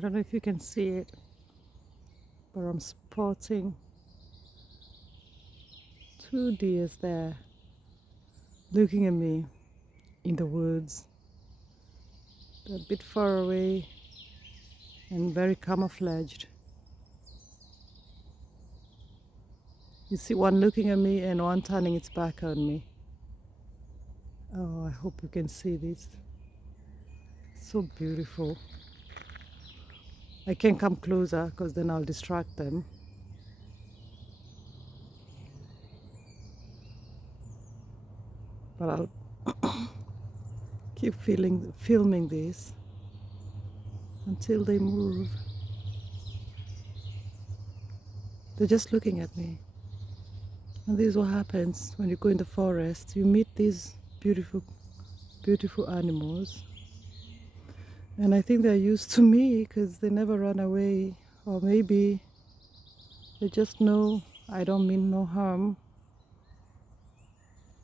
I don't know if you can see it, but I'm spotting 2 deers there looking at me in the woods. They're a bit far away and very camouflaged. You see one looking at me and one turning its back on me. Oh, I hope you can see this. So beautiful. I can't come closer because then I'll distract them. But I'll keep filming this until they move. They're just looking at me. And this is what happens when you go in the forest. You meet these beautiful, beautiful animals. And I think they're used to me because they never run away. Or maybe they just know I don't mean no harm.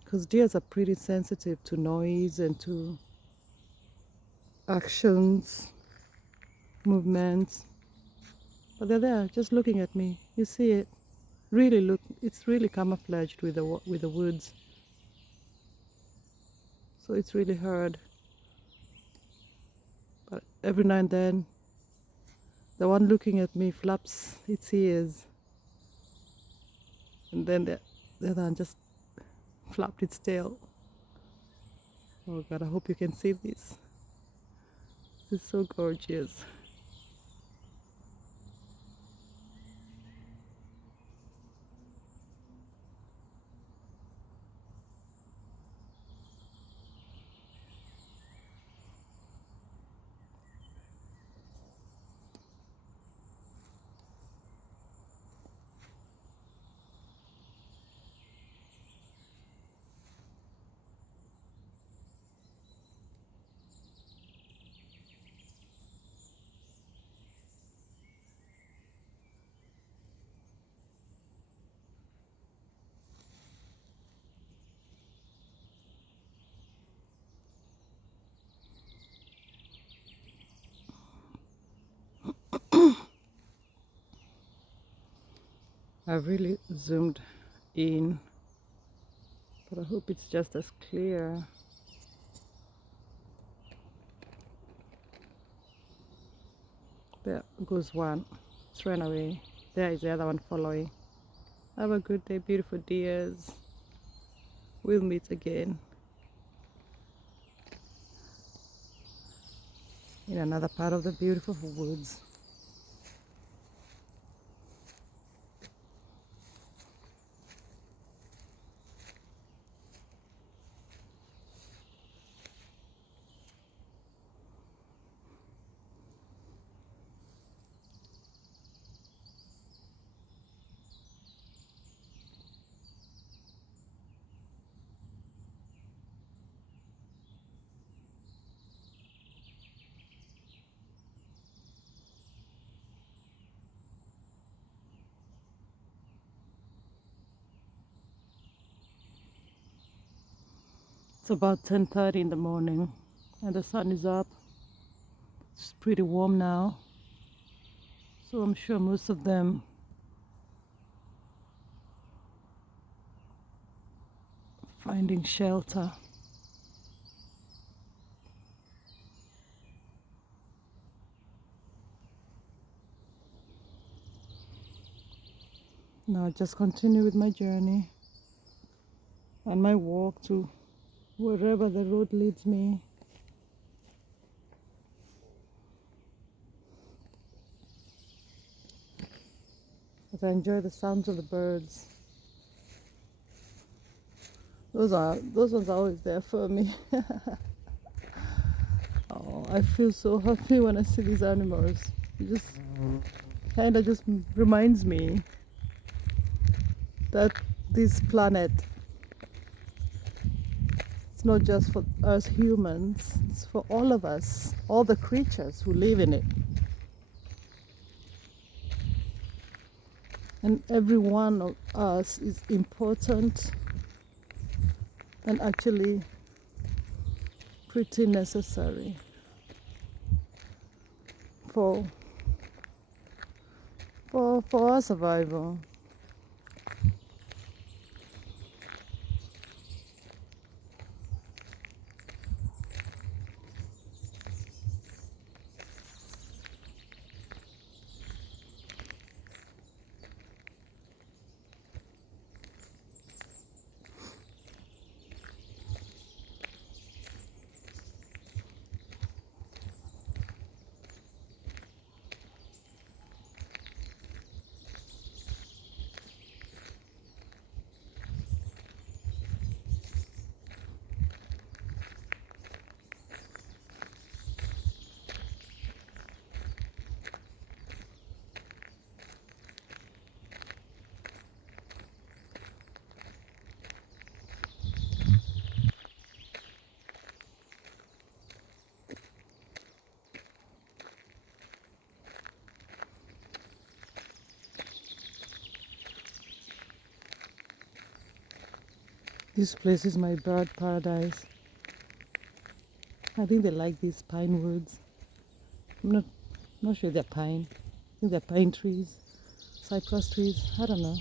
Because deers are pretty sensitive to noise and to actions, movements. But they're there, just looking at me. You see it? Really look, it's really camouflaged with the woods. So it's really hard. But every now and then, the one looking at me flaps its ears. And then the other one just flapped its tail. Oh God, I hope you can see this. This is so gorgeous. I've really zoomed in, but I hope it's just as clear. There goes one. It's run away. There is the other one following. Have a good day, beautiful dears. We'll meet again in another part of the beautiful woods. It's about 10:30 in the morning and the sun is up. It's pretty warm now, so I'm sure most of them finding shelter. Now I just continue with my journey and my walk to wherever the road leads me. But I enjoy the sounds of the birds. Those ones are always there for me. Oh, I feel so happy when I see these animals. It just kind of just reminds me that this planet, it's not just for us humans, it's for all of us, all the creatures who live in it. And every one of us is important and actually pretty necessary for for our survival. This place is my bird paradise. I think they like these pine woods. I'm not sure they're pine. I think they're pine trees, cypress trees. I don't know.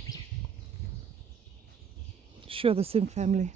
Sure, the same family.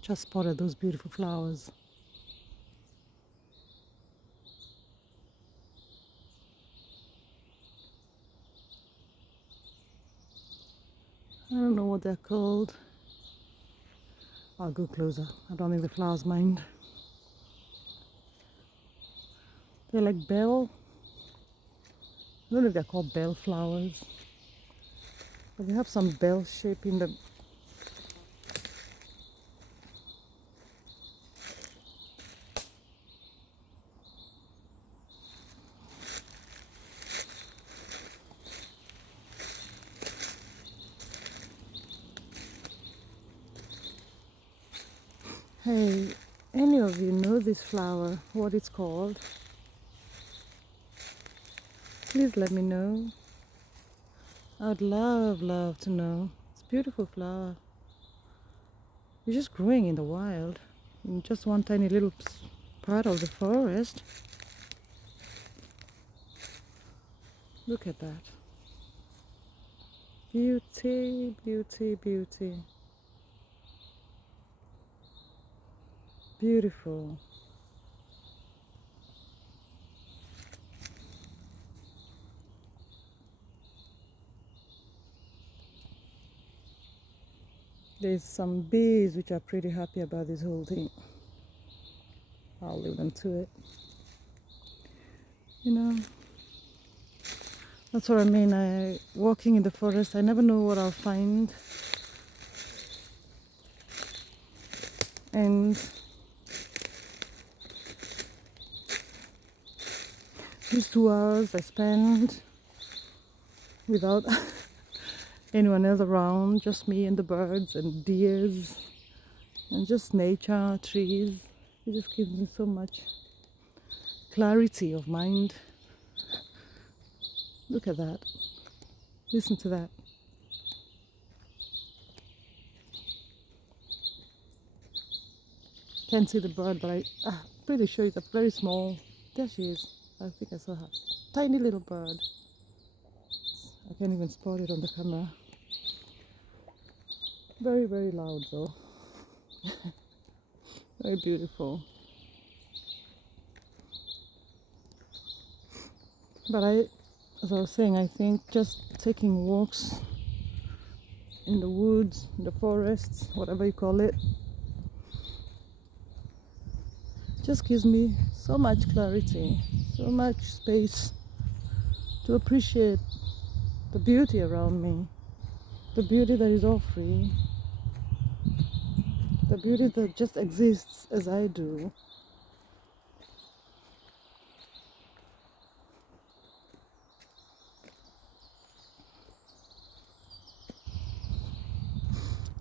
Just spotted those beautiful flowers. I don't know what they're called. I'll go closer. I don't think the flowers mind. They're like bell. I don't know if they're called bell flowers, but they have some bell shape in them. Hey, any of you know this flower, what it's called? Please let me know. I would love to know. It's a beautiful flower. It's just growing in the wild, in just one tiny little part of the forest. Look at that. Beauty, beauty, beauty. Beautiful. There's some bees which are pretty happy about this whole thing. I'll leave them to it. You know, that's what I mean. Walking in the forest, I never know what I'll find. And these 2 hours I spend without anyone else around, just me and the birds and deers and just nature, trees. It just gives me so much clarity of mind. Look at that. Listen to that. Can't see the bird, but I'm pretty sure it's a very small. There she is. I think I saw her. Tiny little bird. I can't even spot it on the camera. Very, very loud though. Very beautiful. But as I was saying, I think just taking walks in the woods, in the forests, whatever you call it, just gives me so much clarity, so much space to appreciate the beauty around me, the beauty that is all free, the beauty that just exists as I do.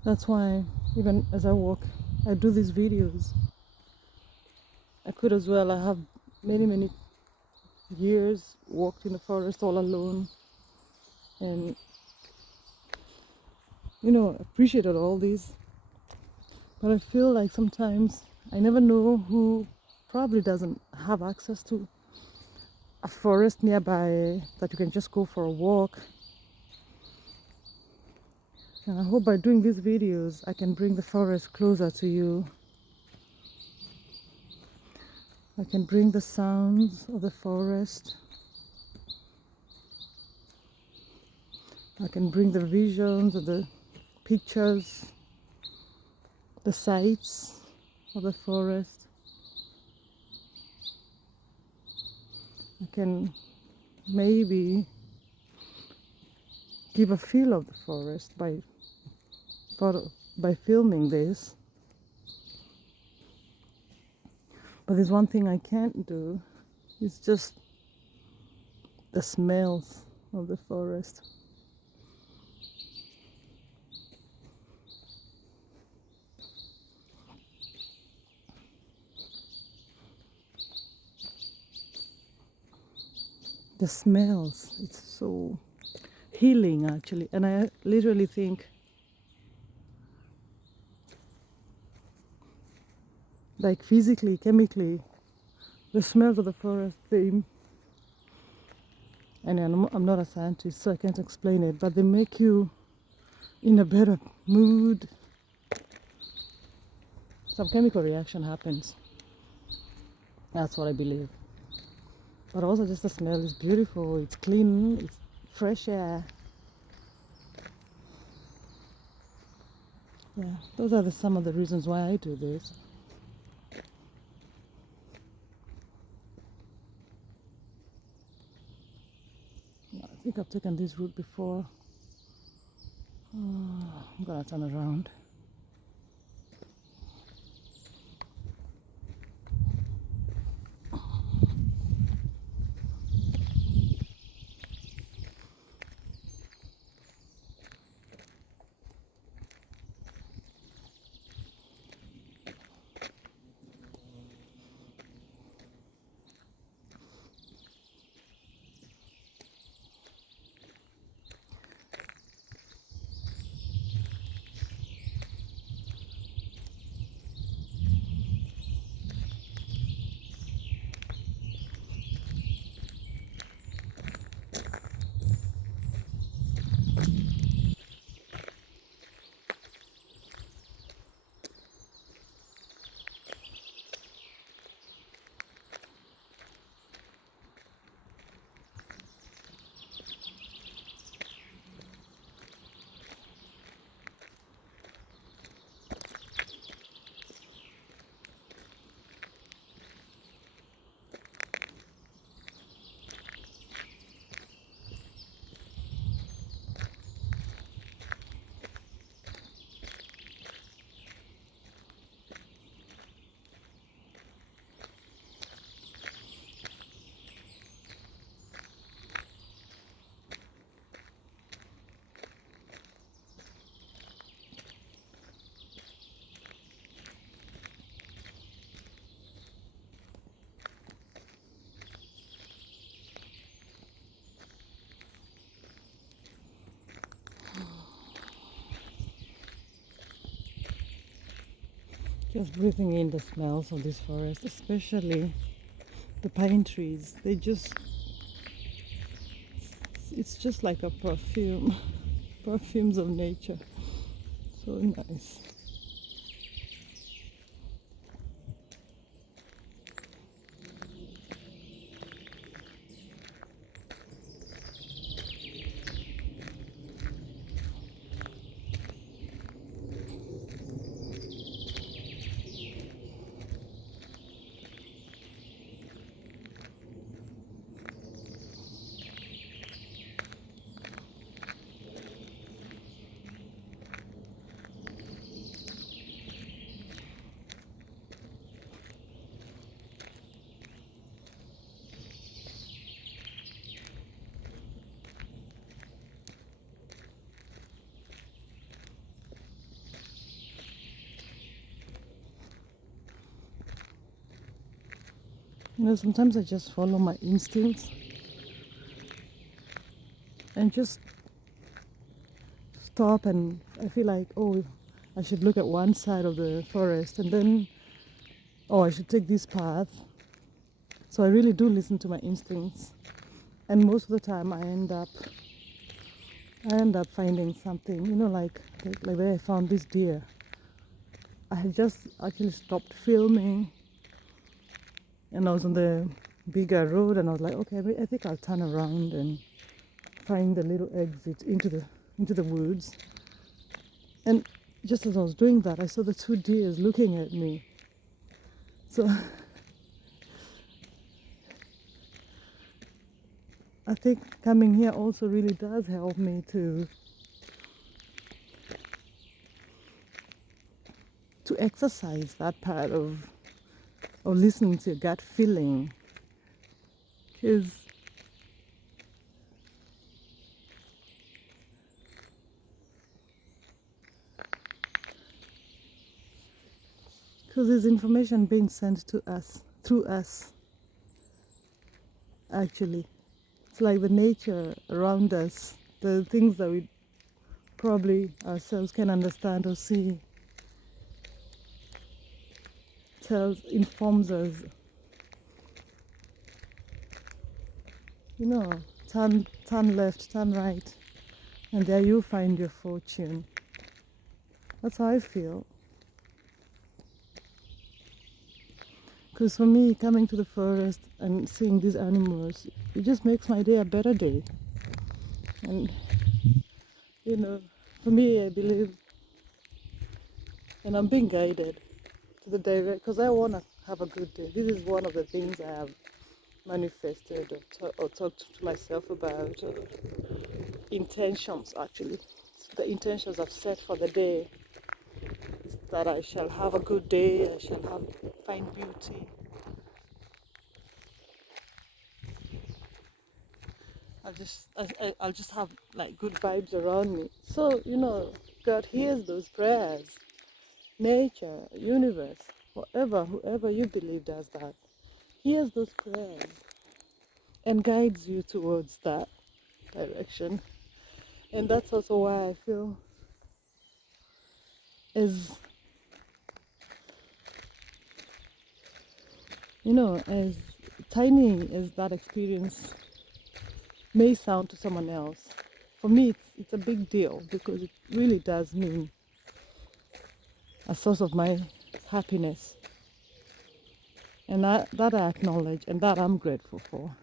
That's why even as I walk, I do these videos. I could as well. I have many years walked in the forest all alone and appreciated all these. But I feel like sometimes I never know who probably doesn't have access to a forest nearby that you can just go for a walk. And I hope by doing these videos I can bring the forest closer to you. I can bring the sounds of the forest. I can bring the visions of the pictures, the sights of the forest. I can maybe give a feel of the forest by filming this. But there's one thing I can't do. It's just the smells of the forest. The smells, it's so healing actually. And I literally think like physically, chemically, the smells of the forest, and I'm not a scientist so I can't explain it, but they make you in a better mood. Some chemical reaction happens. That's what I believe. But also just the smell is beautiful, it's clean, it's fresh air. Yeah, those are some of the reasons why I do this. I think I've taken this route before. I'm gonna turn around. Just breathing in the smells of this forest, especially the pine trees. It's just like a perfume, perfumes of nature. So nice. Sometimes I just follow my instincts and just stop, and I feel like, oh, I should look at one side of the forest, and then, oh, I should take this path. So I really do listen to my instincts, and most of the time I end up finding something. Like where I found this deer. I had just actually stopped filming, and I was on the bigger road, and I was like, okay, I think I'll turn around and find the little exit into the woods. And just as I was doing that, I saw the two deers looking at me. So I think coming here also really does help me to exercise that part of listening to your gut feeling. Because there's information being sent to us through us, actually. It's like the nature around us, the things that we probably ourselves can understand or see, informs us. Turn left, turn right, and there you find your fortune. That's how I feel. Because for me, coming to the forest and seeing these animals, it just makes my day a better day. And, for me, I believe and I'm being guided to the direct, because I want to have a good day. This is one of the things I have manifested or talked to myself about. Intentions, actually. The intentions I've set for the day is that I shall have a good day, I shall find beauty. I'll just have like good vibes around me. So, God hears those prayers. Nature, universe, whoever you believe does that, hears those prayers and guides you towards that direction. And that's also why I feel as as tiny as that experience may sound to someone else, for me it's a big deal, because it really does mean a source of my happiness, and that I acknowledge and that I'm grateful for.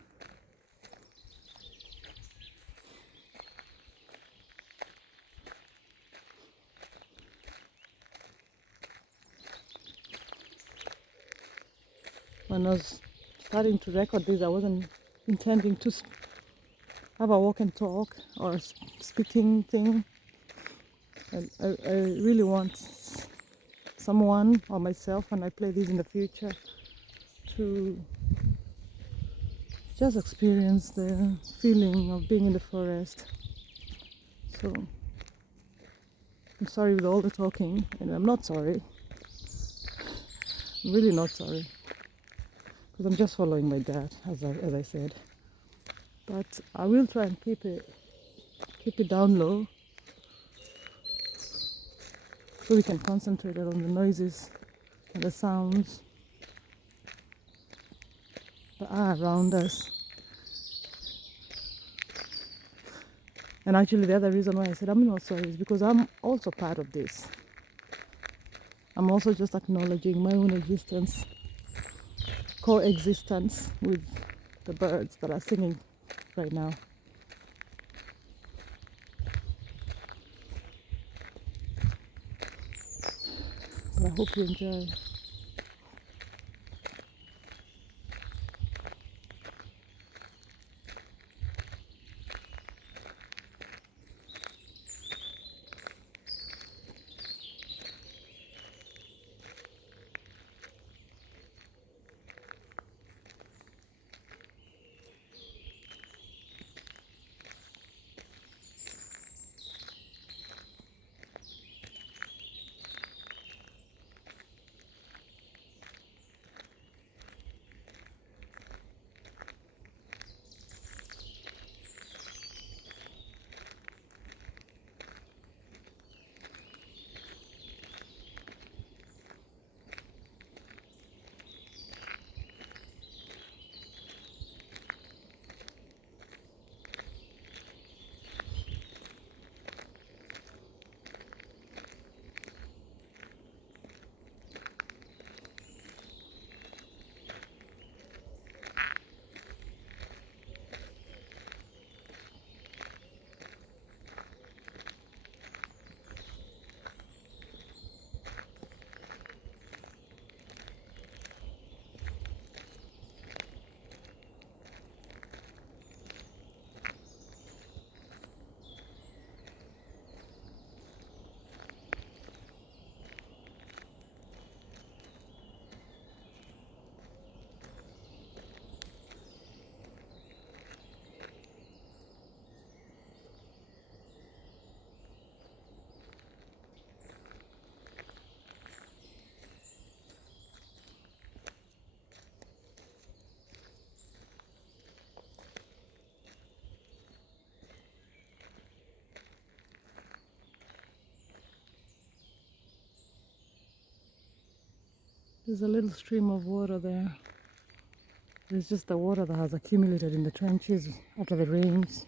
When I was starting to record this, I wasn't intending to have a walk and talk or speaking thing. I really want someone or myself, when I play this in the future, to just experience the feeling of being in the forest. So I'm sorry with all the talking, and I'm not sorry. I'm really not sorry, because I'm just following my dad, as I said. But I will try and keep it down low, so we can concentrate on the noises and the sounds that are around us. And actually, the other reason why I said I'm not sorry is because I'm also part of this. I'm also just acknowledging my own existence, coexistence with the birds that are singing right now. But I hope you enjoy. There's a little stream of water there. It's just the water that has accumulated in the trenches after the rains.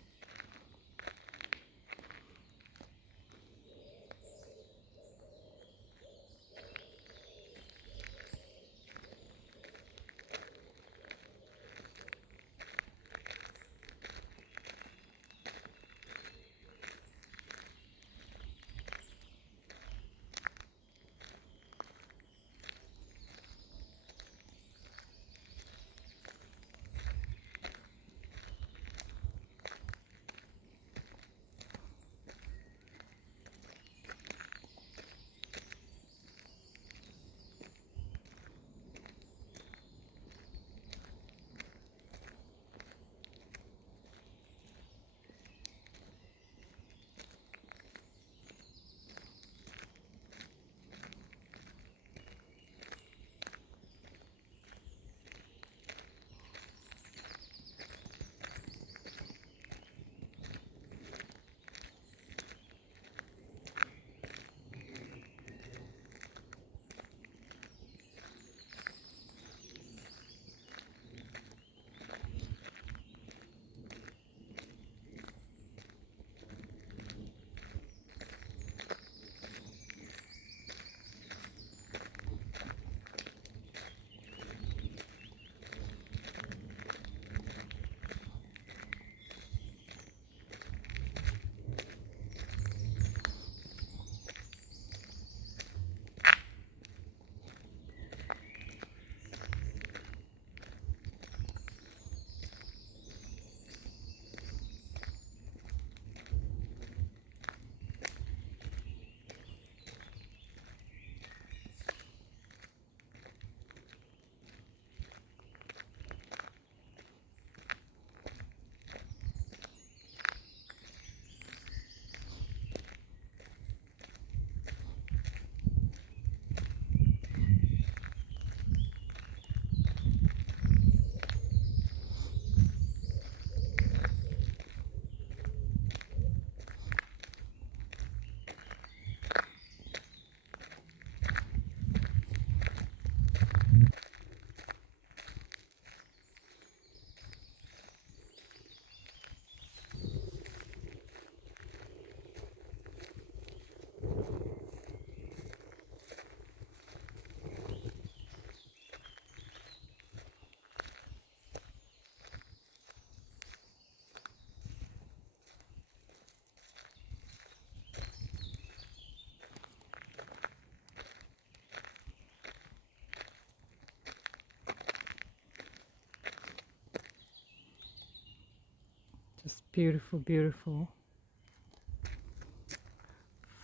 Beautiful, beautiful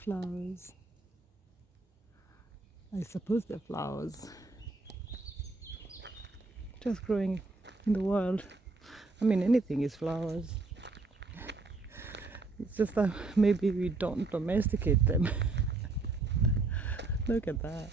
flowers. I suppose they're flowers just growing in the world. I mean, anything is flowers. It's just that maybe we don't domesticate them. Look at that.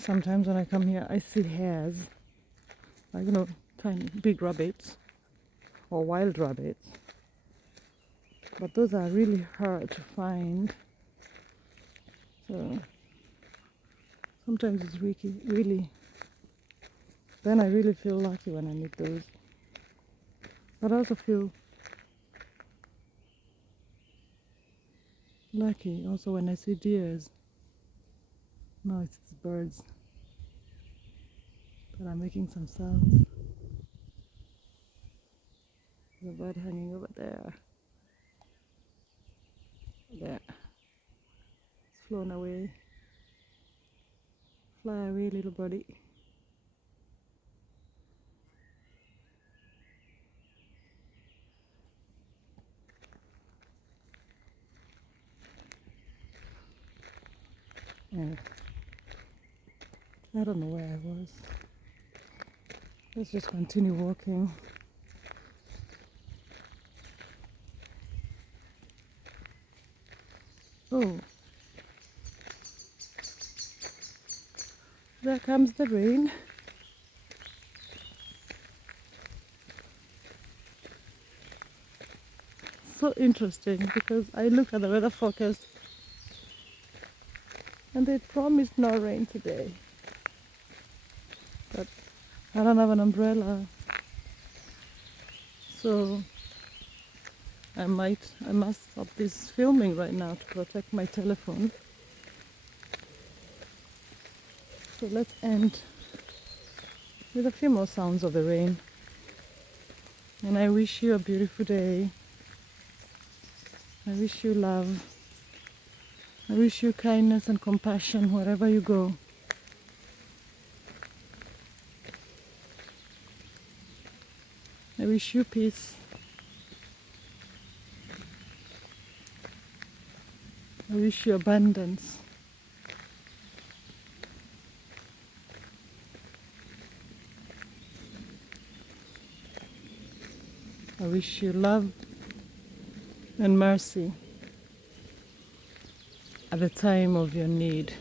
Sometimes when I come here, I see hares, like, tiny, big rabbits or wild rabbits. But those are really hard to find. So sometimes it's really, then I really feel lucky when I meet those. But I also feel lucky also when I see deers. No, it's birds that are making some sounds. There's a bird hanging over there. There. It's flown away. Fly away, little birdie. Yeah. I don't know where I was. Let's just continue walking. Oh, there comes the rain. So interesting because I look at the weather forecast and they promised no rain today. But I don't have an umbrella. So I must stop this filming right now to protect my telephone. So let's end with a few more sounds of the rain. And I wish you a beautiful day. I wish you love. I wish you kindness and compassion wherever you go. I wish you peace. I wish you abundance. I wish you love and mercy at the time of your need.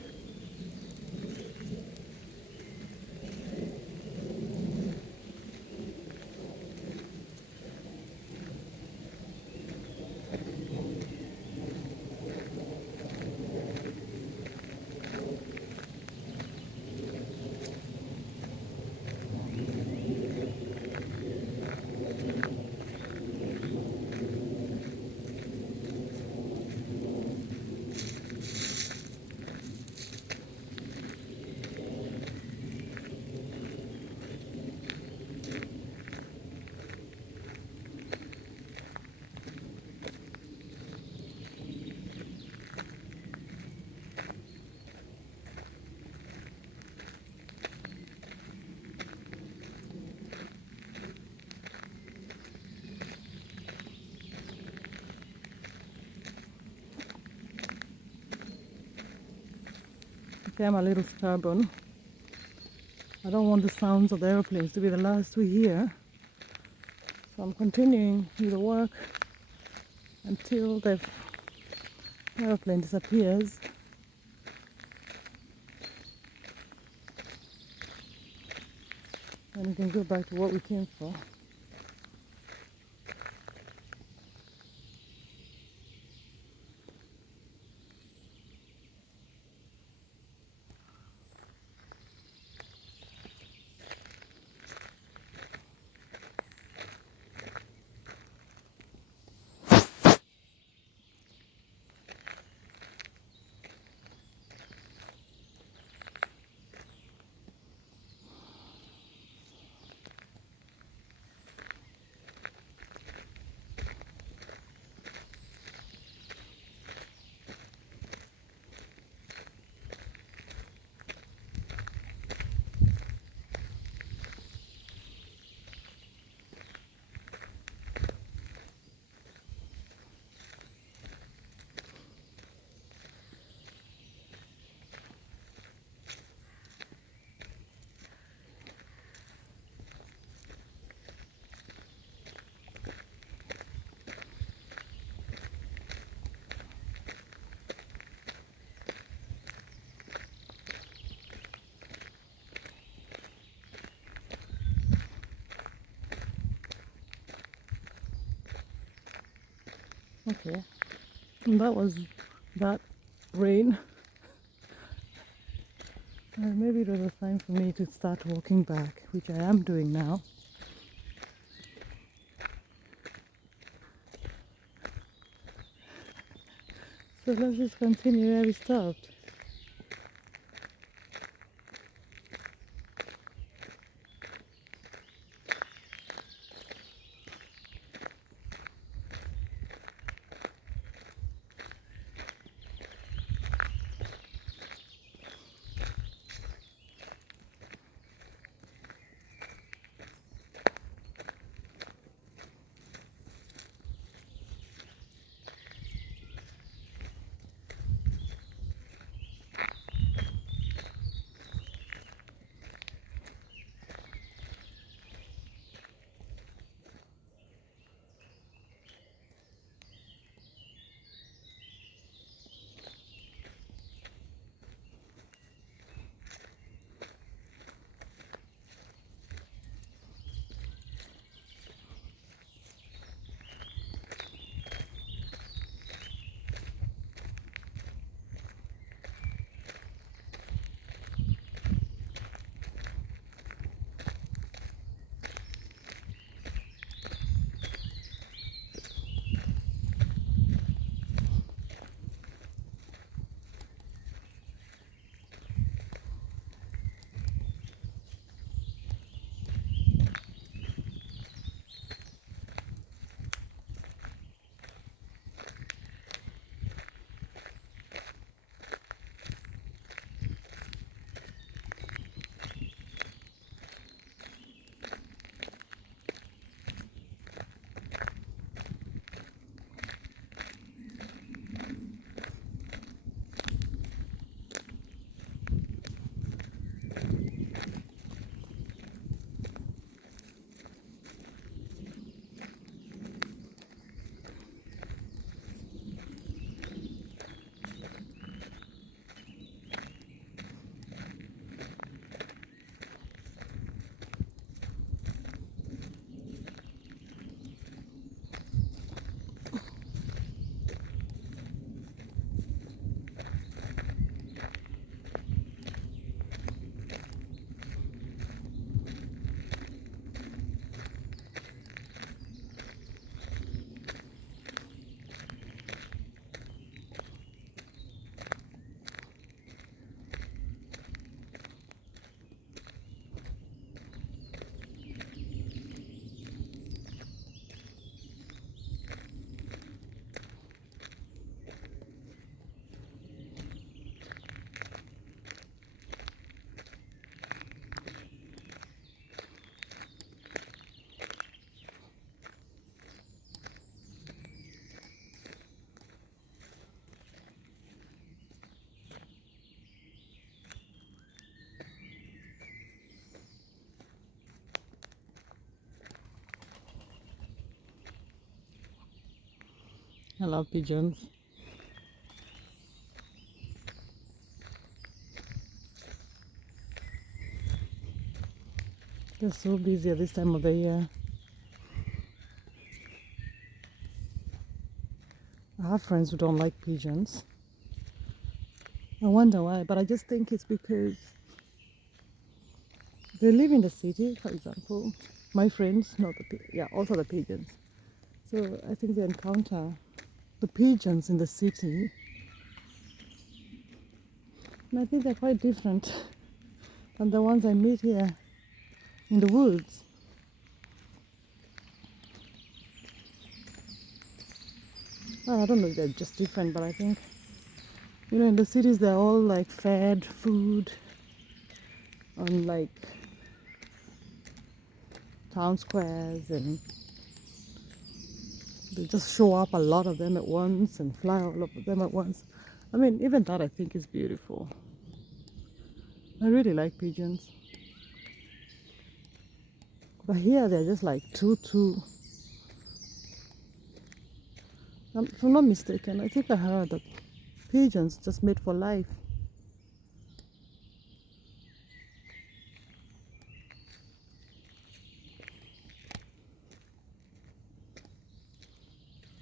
Okay, I'm a little stubborn. I don't want the sounds of the airplanes to be the last we hear. So I'm continuing with the work until the airplane disappears. And we can go back to what we came for. Okay, and that was that rain. Maybe it was a time for me to start walking back, which I am doing now. So let's just continue where we stopped. I love pigeons. They're so busy at this time of the year. I have friends who don't like pigeons. I wonder why, but I just think it's because they live in the city, for example. My friends, not also the pigeons. So I think they encounter the pigeons in the city, and I think they're quite different than the ones I meet here in the woods. Well, I don't know if they're just different, but I think, in the cities they're all like fed food on like town squares, and they just show up, a lot of them at once, and fly all over them at once. I mean, even that I think is beautiful. I really like pigeons. But here they're just like two. If I'm not mistaken, I think I heard that pigeons just made for life.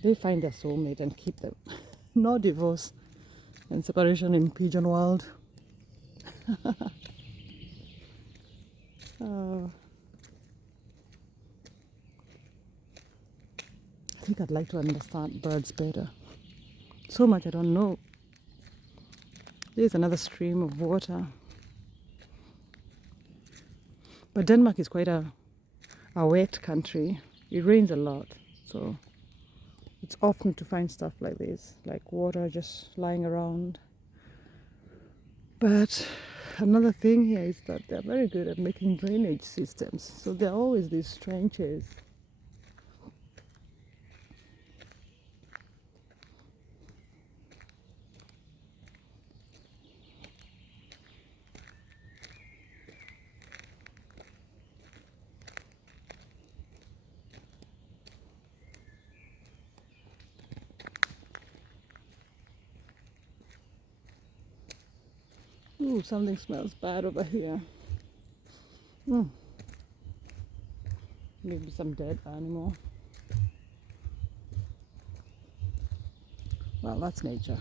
They find their soulmate and keep them. No divorce and separation in pigeon world. uh, I think I'd like to understand birds better. So much I don't know. There's another stream of water. But Denmark is quite a wet country. It rains a lot. So it's often to find stuff like this, like water just lying around. But another thing here is that they're very good at making drainage systems. So there are always these trenches. Ooh, something smells bad over here. Maybe some dead animal. Well, that's nature.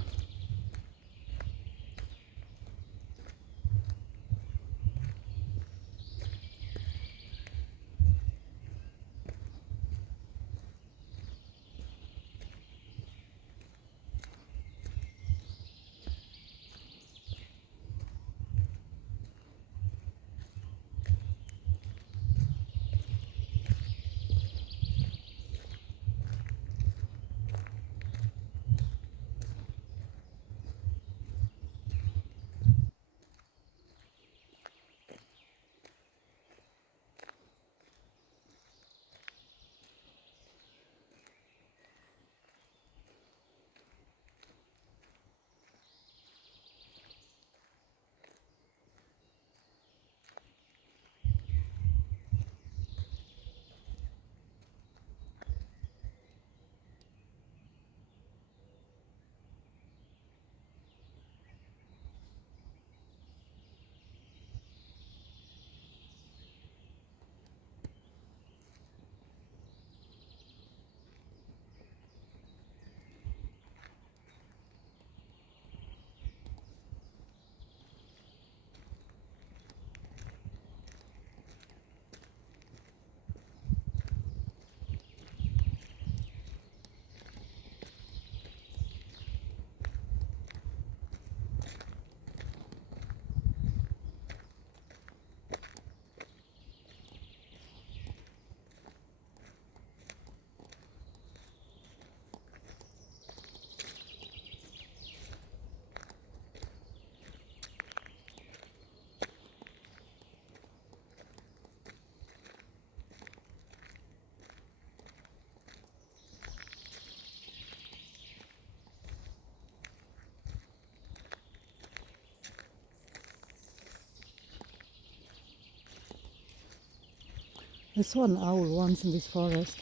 I saw an owl once in this forest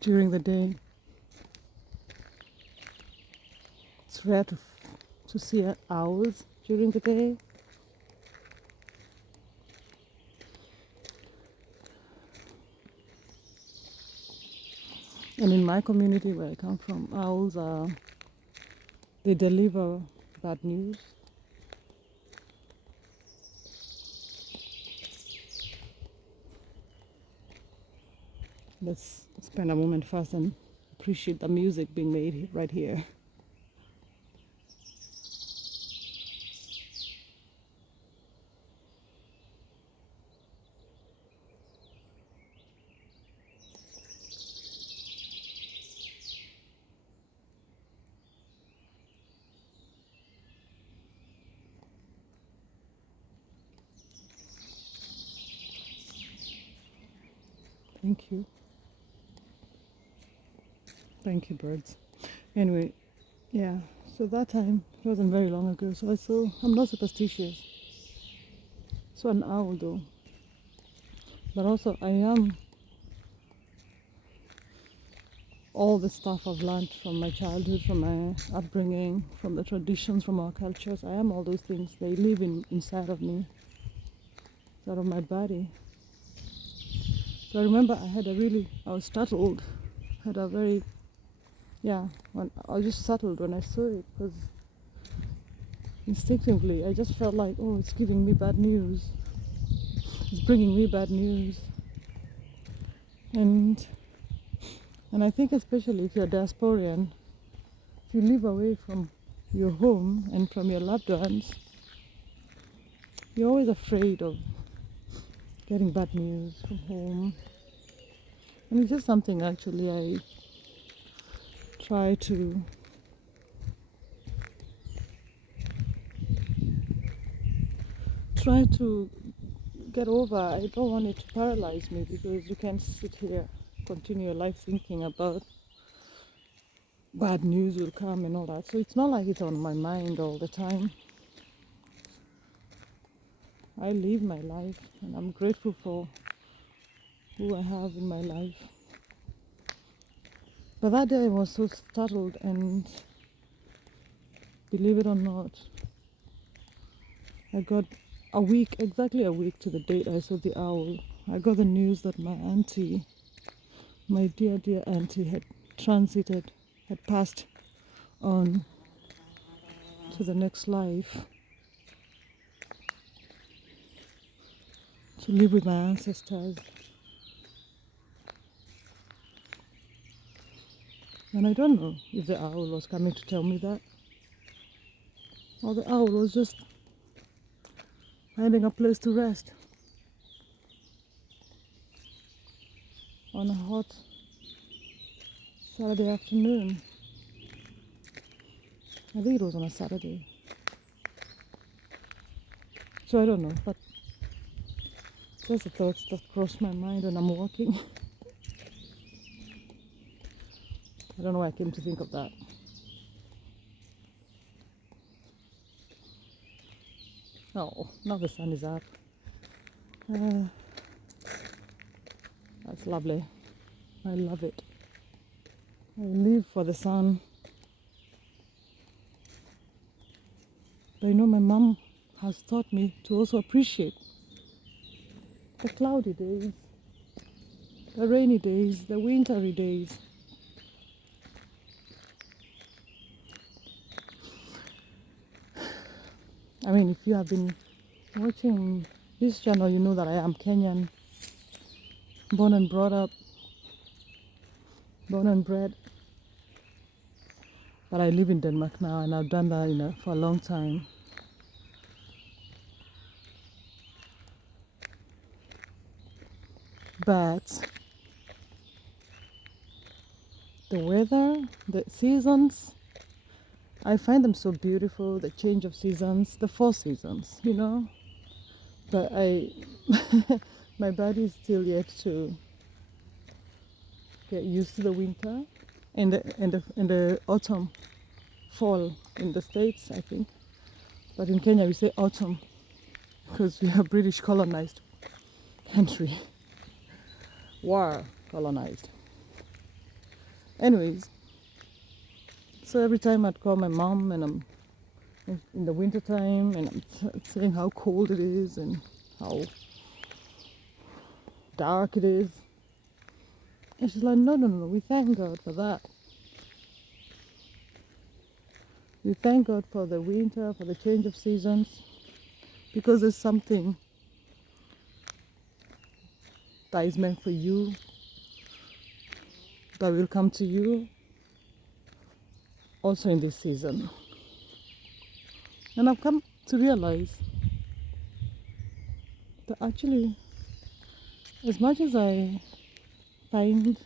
during the day. It's rare to see owls during the day. And in my community where I come from, owls they deliver bad news. Let's spend a moment first and appreciate the music being made right here. Thank you. Thank you, birds. Anyway, yeah, so that time, it wasn't very long ago, so I'm not superstitious. So an owl though. But also I am all the stuff I've learned from my childhood, from my upbringing, from the traditions, from our cultures. I am all those things. They live inside of me, inside of my body. So I remember I was startled, had a very, when I was just startled when I saw it, because instinctively I just felt like, oh, it's giving me bad news. It's bringing me bad news. And I think especially if you're diasporian, if you live away from your home and from your loved ones, you're always afraid of getting bad news from home. And it's just something actually I try to get over. I don't want it to paralyze me, because you can't sit here, continue your life thinking about bad news will come and all that. So it's not like it's on my mind all the time. I live my life and I'm grateful for who I have in my life. But that day I was so startled, and believe it or not, I got exactly a week to the date I saw the owl, I got the news that my auntie, my dear, dear auntie, had passed on to the next life, to live with my ancestors. And I don't know if the owl was coming to tell me that, or the owl was just finding a place to rest on a hot Saturday afternoon. I think it was on a Saturday. So I don't know, but just the thoughts that cross my mind when I'm walking. I don't know why I came to think of that. Oh, now the sun is up. That's lovely. I love it. I live for the sun. But my mom has taught me to also appreciate the cloudy days, the rainy days, the wintry days. I mean, if you have been watching this channel, you know that I am Kenyan, born and brought up, born and bred. But I live in Denmark now, and I've done that, for a long time. But the weather, the seasons, I find them so beautiful, the change of seasons, the 4 seasons, But my body is still yet to get used to the winter and the autumn, fall in the States, I think. But in Kenya we say autumn, because we are British colonized country. War colonized. Anyways, so every time I'd call my mom, and I'm in the winter time, and I'm saying how cold it is and how dark it is, and she's like, no, we thank God for that. We thank God for the winter, for the change of seasons, because there's something that is meant for you, that will come to you also in this season. And I've come to realize that actually, as much as I find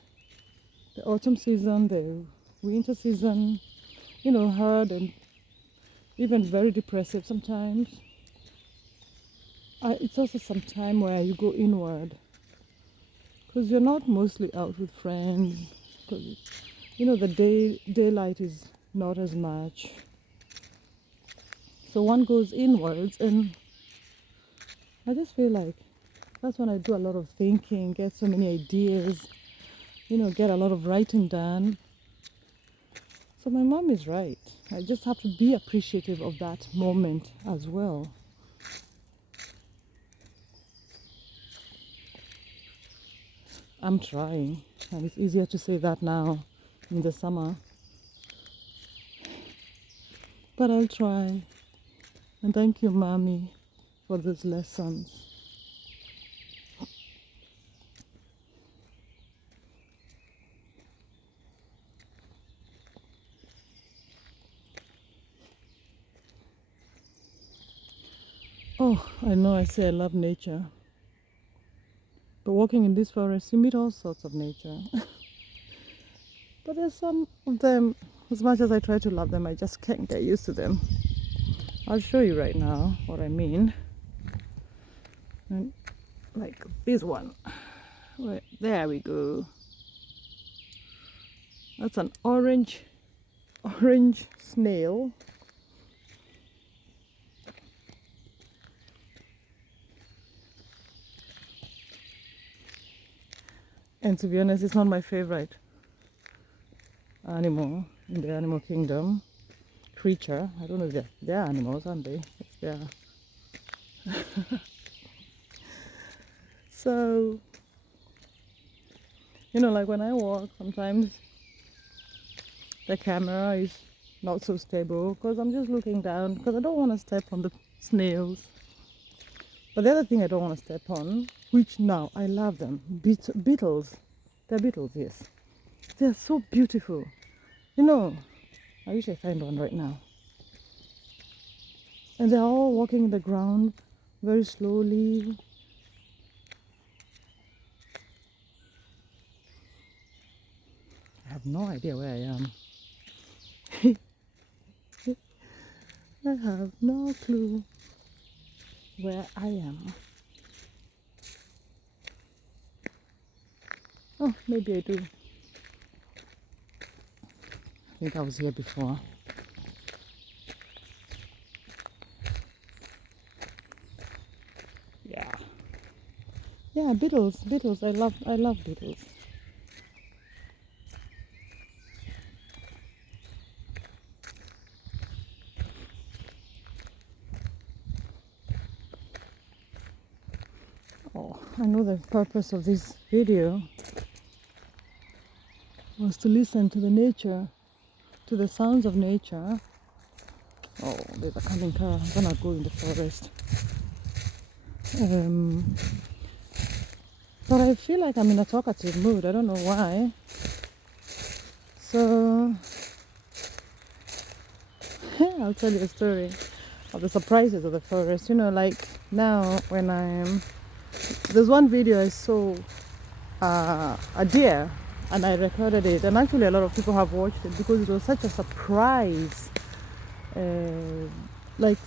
the autumn season, the winter season, hard and even very depressive sometimes, it's also some time where you go inward, because you're not mostly out with friends, because the daylight is not as much, so one goes inwards. And I just feel like that's when I do a lot of thinking, get so many ideas, get a lot of writing done. So my mom is right. I just have to be appreciative of that moment as well. I'm trying, and it's easier to say that now in the summer. But I'll try. And thank you, Mommy, for those lessons. Oh, I know I say I love nature. But walking in this forest, you meet all sorts of nature. But there's some of them, as much as I try to love them, I just can't get used to them. I'll show you right now what I mean. And like this one. Right, there we go. That's an orange snail. And to be honest, it's not my favorite animal in the animal kingdom. Creature. I don't know if they're animals, aren't they? Yes, they are. So, like when I walk, sometimes the camera is not so stable because I'm just looking down because I don't want to step on the snails. But the other thing I don't want to step on, which now I love them, beetles. They're beetles, yes. They're so beautiful. I wish I find one right now. And they're all walking in the ground very slowly. I have no idea where I am. I have no clue where I am. Oh, maybe I do. I think I was here before. Yeah, beetles. I love beetles. Oh, I know the purpose of this video was to listen to the nature, to the sounds of nature. Oh, there's a coming car. I'm gonna go in the forest. But I feel like I'm in a talkative mood. I don't know why. So I'll tell you a story of the surprises of the forest. Like now when there's one video I saw a deer and I recorded it, and actually a lot of people have watched it because it was such a surprise.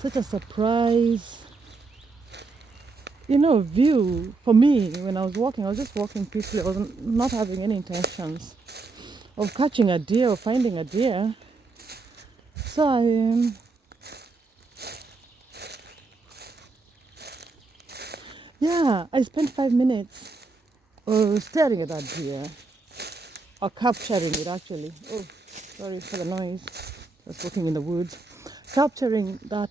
Such a surprise view for me. When I was walking, I was just walking peacefully. I was not having any intentions of catching a deer or finding a deer. So I spent 5 minutes staring at that deer, or capturing it actually. Oh, sorry for the noise. Just walking in the woods, capturing that,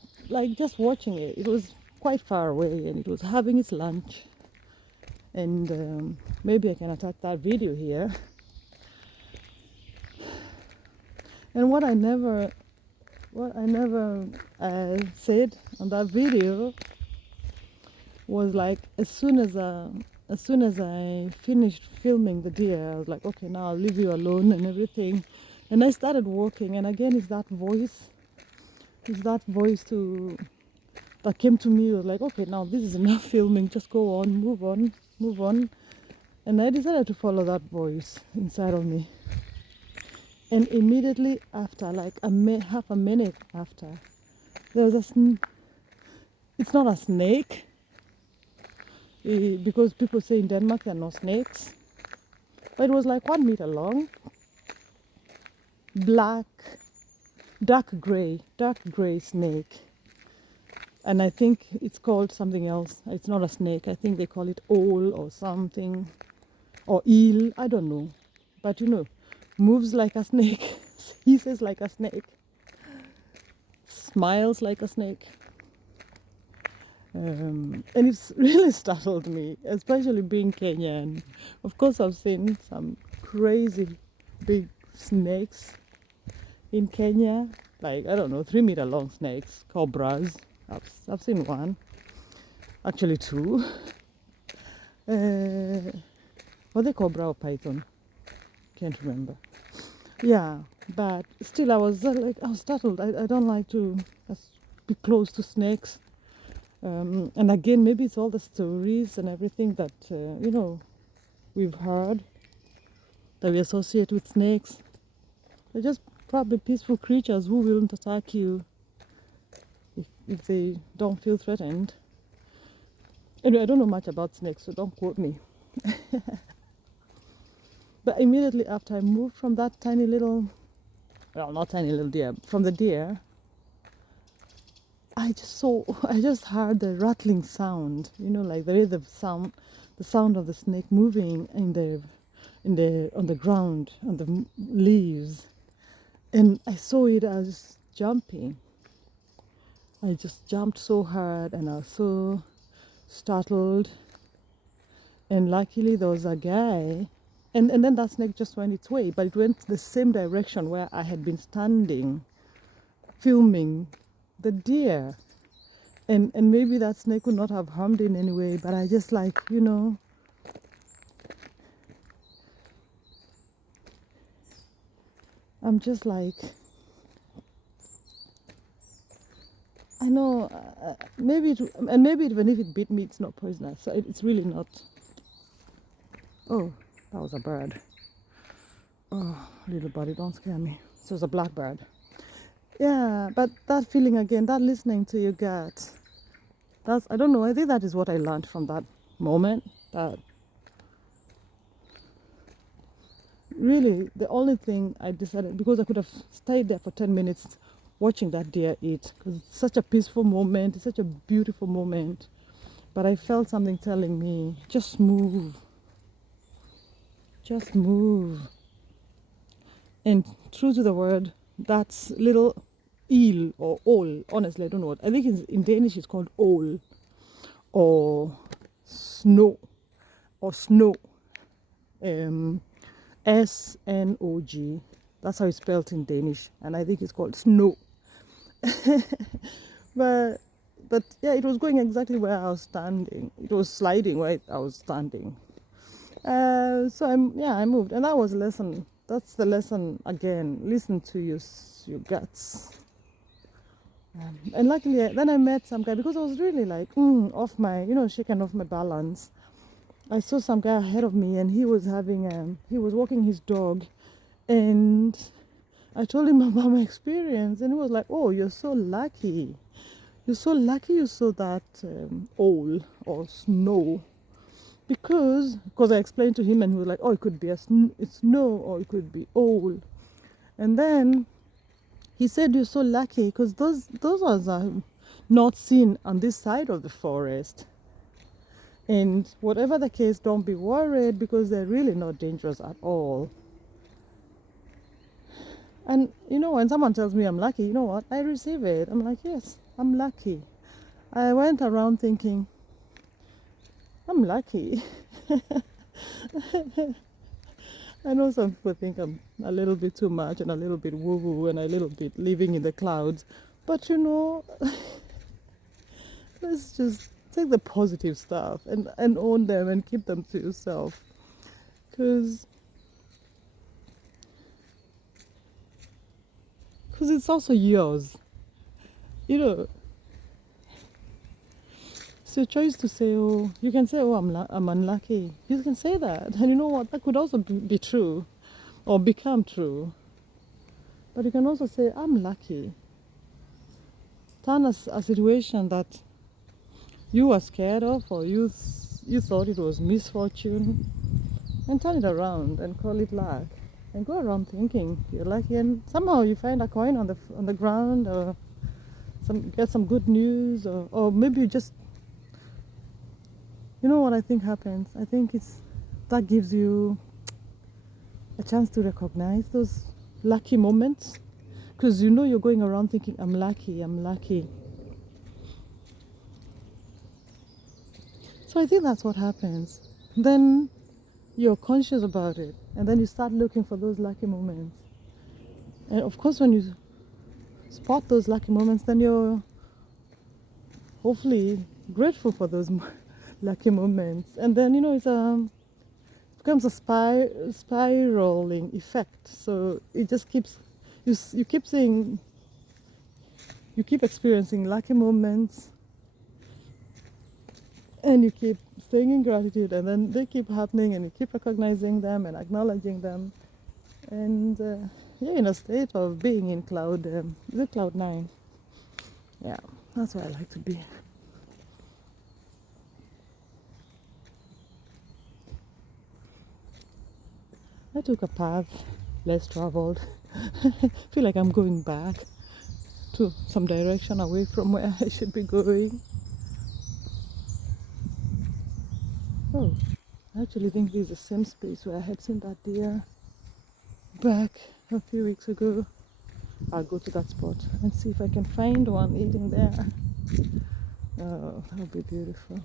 just watching it. It was quite far away and it was having its lunch. And maybe I can attach that video here. And what I never said on that video was as soon as I finished filming the deer, I was like, okay, now I'll leave you alone and everything. And I started walking, and again, it's that voice that came to me. It was like, okay, now this is enough filming, just go on, move on. And I decided to follow that voice inside of me. And immediately after, half a minute after, there was it's not a snake, because people say in Denmark there are no snakes, but it was 1 meter long, black, dark gray snake. And I think it's called something else. It's not a snake. I think they call it owl or something, or eel, I don't know. But moves like a snake, hisses like a snake, smiles like a snake. And it's really startled me, especially being Kenyan. Of course, I've seen some crazy big snakes in Kenya, like, I don't know, 3 meter long snakes, cobras. I've seen one, actually two. Were they cobra or python? Can't remember. Yeah, but still, I was I was startled. I don't like to be close to snakes. And again, maybe it's all the stories and everything that, we've heard that we associate with snakes. They're just probably peaceful creatures who won't attack you if they don't feel threatened. Anyway, I don't know much about snakes, so don't quote me. But immediately after I moved from that tiny little, well, not tiny little deer, from the deer, I just heard the rattling sound, like the way the sound of the snake moving on the ground, on the leaves. And I saw it as jumping. I just jumped so hard and I was so startled. And luckily there was a guy, and then that snake just went its way, but it went the same direction where I had been standing, filming the deer. And maybe that snake would not have harmed in any way, but I just I'm just like, I know, maybe even if it bit me, it's not poisonous. So it's really not. Oh, that was a bird. Oh, little buddy, don't scare me. So it's a blackbird. Yeah, but that feeling again, that listening to your gut, I don't know, I think that is what I learned from that moment. That really, the only thing I decided, because I could have stayed there for 10 minutes watching that deer eat, because it's such a peaceful moment, it's such a beautiful moment. But I felt something telling me, just move. Just move. And true to the word, that's little eel or owl. Honestly, I don't know what. I think in Danish it's called owl or snow or snow. S-N-O-G. That's how it's spelled in Danish, and I think it's called snow. But yeah, it was going exactly where I was standing. It was sliding where I was standing. So I moved, and that was a lesson. That's the lesson again. Listen to your guts. And luckily, then I met some guy, because I was really like off my, shaken off my balance. I saw some guy ahead of me, and he was walking his dog, and I told him about my experience, and he was like, "Oh, you're so lucky. You're so lucky you saw that owl or snow." Because I explained to him, and he was like, "Oh, it could be it's snow, or it could be owl." And then he said, "You're so lucky because those ones are not seen on this side of the forest. And whatever the case, don't be worried because they're really not dangerous at all." And when someone tells me I'm lucky, you know what? I receive it. I'm like, yes, I'm lucky. I went around thinking, I'm lucky. I know some people think I'm a little bit too much and a little bit woo-woo and a little bit living in the clouds. But let's just take the positive stuff and own them and keep them to yourself. Because it's also yours. It's your choice to say, oh, you can say, oh, I'm unlucky. You can say that. And you know what? That could also be true or become true. But you can also say, I'm lucky. Turn a situation that you were scared of, or you thought it was misfortune, and turn it around and call it luck. And go around thinking you're lucky, and somehow you find a coin on the ground, or get some good news, or maybe you just, what I think happens. I think that gives you a chance to recognize those lucky moments, because you're going around thinking, I'm lucky. So I think that's what happens. Then you're conscious about it, and then you start looking for those lucky moments. And of course, when you spot those lucky moments, then you're hopefully grateful for those lucky moments. And then, becomes a spiraling effect. So it just keeps, you keep saying, you keep experiencing lucky moments, and you keep staying in gratitude, and then they keep happening, and you keep recognizing them and acknowledging them, and you're in a state of being in cloud. Is it cloud 9? Yeah, that's where I like to be. I took a path less traveled. Feel like I'm going back to some direction away from where I should be going. Oh, I actually think this is the same space where I had seen that deer back a few weeks ago. I'll go to that spot and see if I can find one eating there. Oh, that would be beautiful.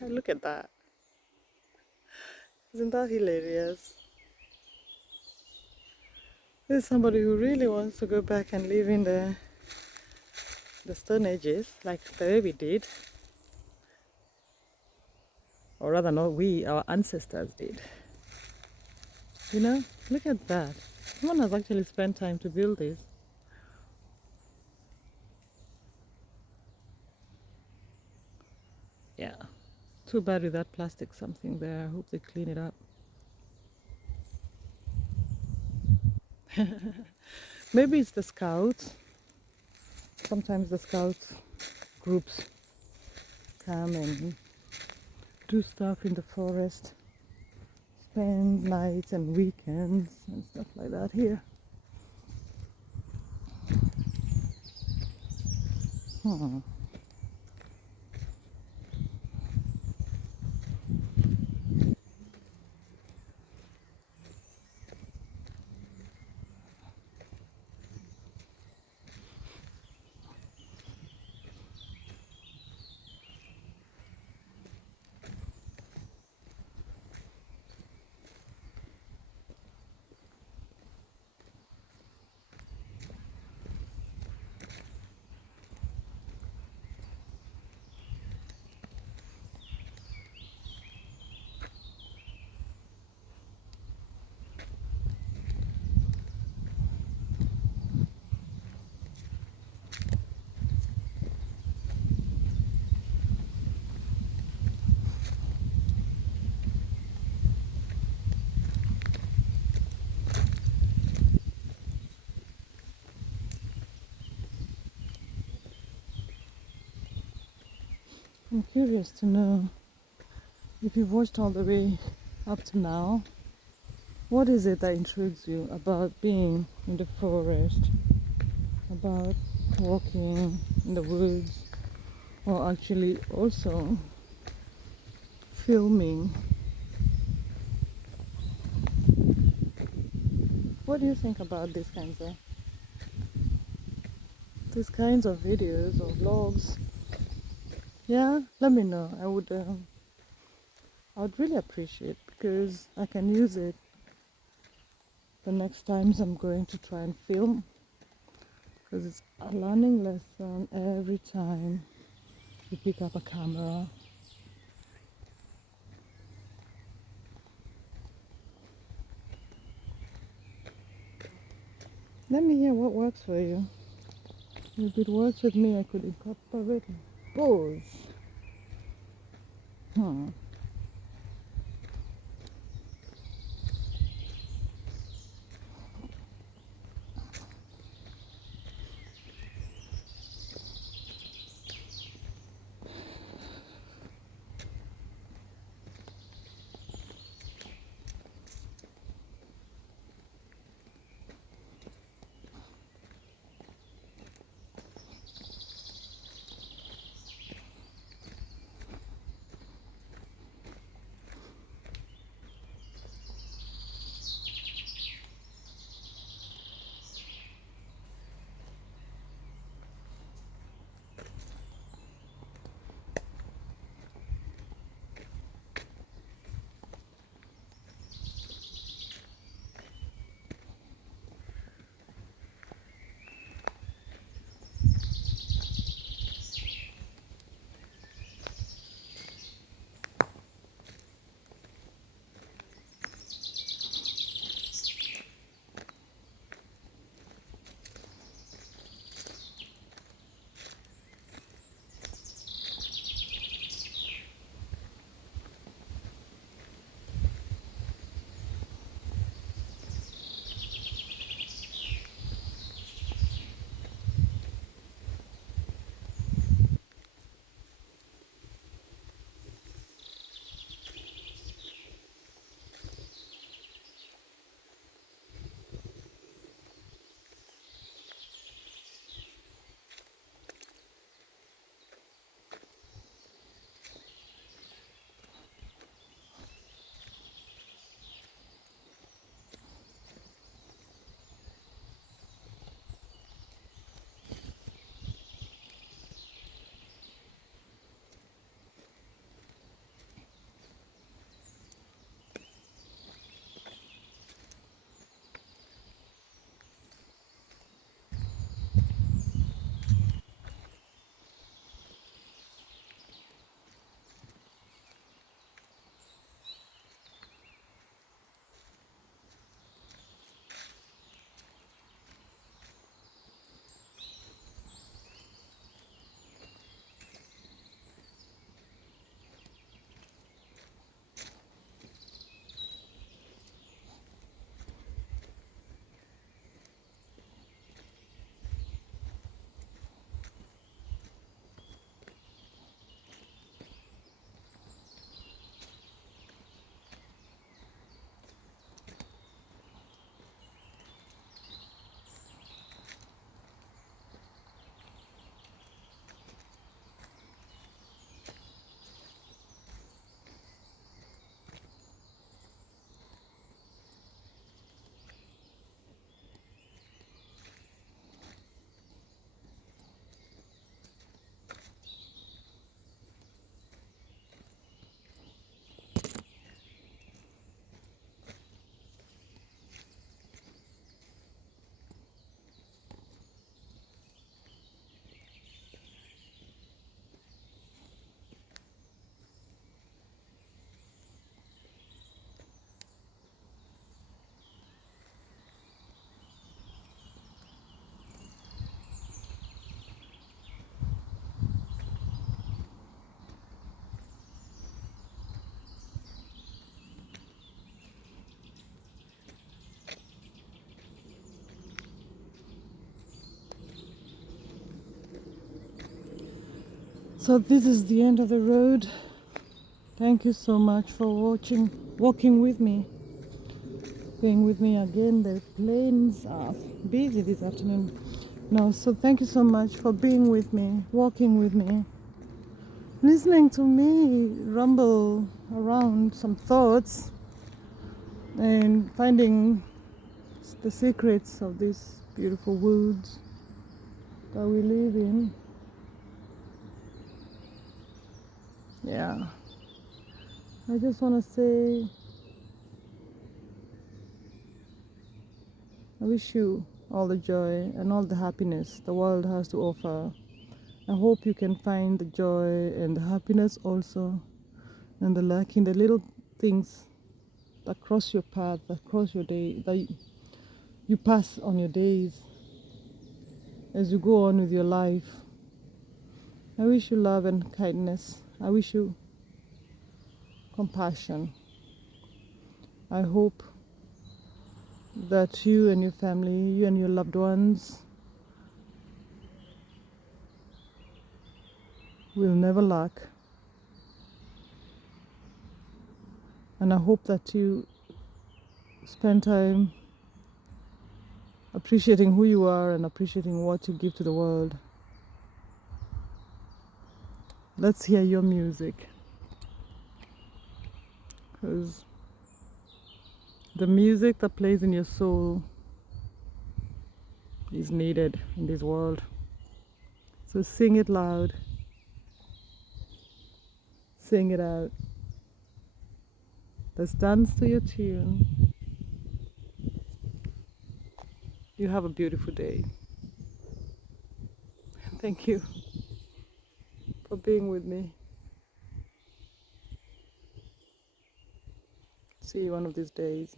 Look at that. Isn't that hilarious? There's somebody who really wants to go back and live in the Stone Ages, like the way we did. Or rather, not we, our ancestors did. Look at that. Someone has actually spent time to build this. Yeah. Too bad with that plastic something there. I hope they clean it up. Maybe it's the scouts. Sometimes the scouts groups come and do stuff in the forest, spend nights and weekends and stuff like that here. I'm curious to know, if you've watched all the way up to now, what is it that intrigues you about being in the forest, about walking in the woods, or actually also filming? What do you think about these kinds of videos or vlogs? Yeah, let me know. I would really appreciate, because I can use it the next times I'm going to try and film, because it's a learning lesson every time you pick up a camera Let me hear what works for you. If it works with me, I could incorporate both. Hmm. So this is the end of the road. Thank you so much for walking with me, being with me again. The planes are busy this afternoon. No, so thank you so much for being with me, walking with me, listening to me rumble around some thoughts and finding the secrets of these beautiful woods that we live in. Yeah, I just want to say I wish you all the joy and all the happiness the world has to offer. I hope you can find the joy and the happiness also, and the luck in the little things that cross your path, that cross your day, that you pass on your days, as you go on with your life. I wish you love and kindness. I wish you compassion. I hope that you and your family, you and your loved ones will never lack. And I hope that you spend time appreciating who you are and appreciating what you give to the world. Let's hear your music, because the music that plays in your soul is needed in this world. So sing it loud, sing it out. Let's dance to your tune. You have a beautiful day. Thank you for being with me. See you one of these days.